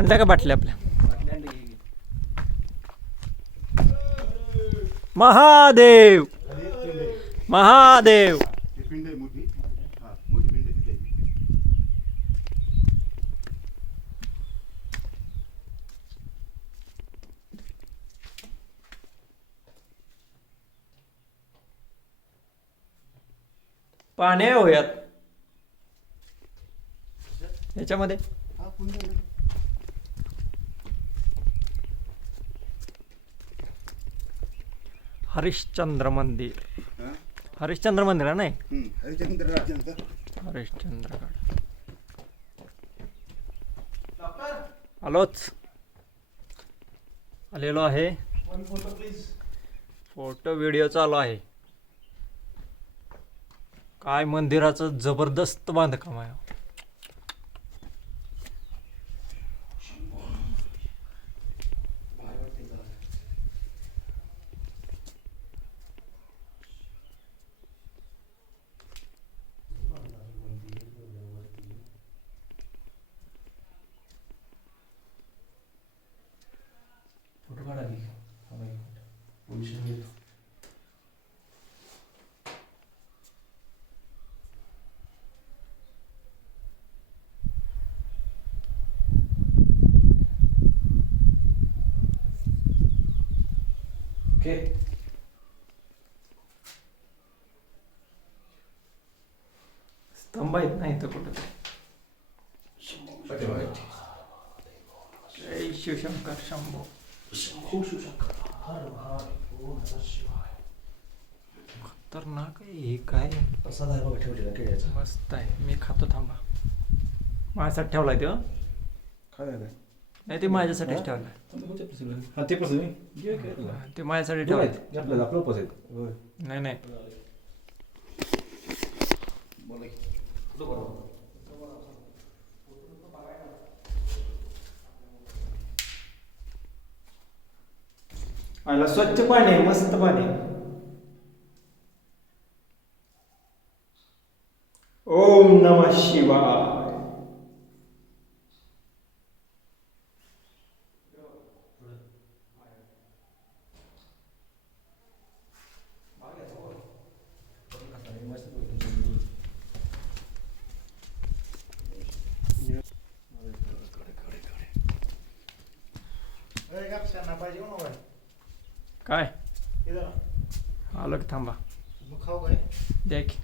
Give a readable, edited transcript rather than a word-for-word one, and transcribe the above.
आणल्या का बाटल्या आपल्या? महादेव महादेव. पाणी आहे होयात याच्यामध्ये. हरिश्चंद्र मंदिर. हरिश्चंद्र मंदिर आहे नाही? हरिश्चंद्रगड. आलोच आलेलो आहे. फोटो व्हिडिओ चालू आहे. काय मंदिराचं जबरदस्त बांधकाम आहे. ओके. स्तंभ आहेत नाही तर कुठं. जय शिवशंकर शंभो. खतरनाक आहे हे. काय प्रसाद आहे बघा ठेवलेला केळ्याचा. मस्त आहे. मी खातो थांबा. माझ्यासाठी ठेवलाय तो. काय काय नाही ते माझ्यासाठीच ठेवलाय. हा ते प्रसाद ते माझ्यासाठी ठेवलाय. आपल्याला आपलं उपवास आहेत. नाही नाही आला स्वच्छ पाणी आहे. मस्त पाणी. ओम नमः शिवाय. काय आलं की थांबा. द्या की.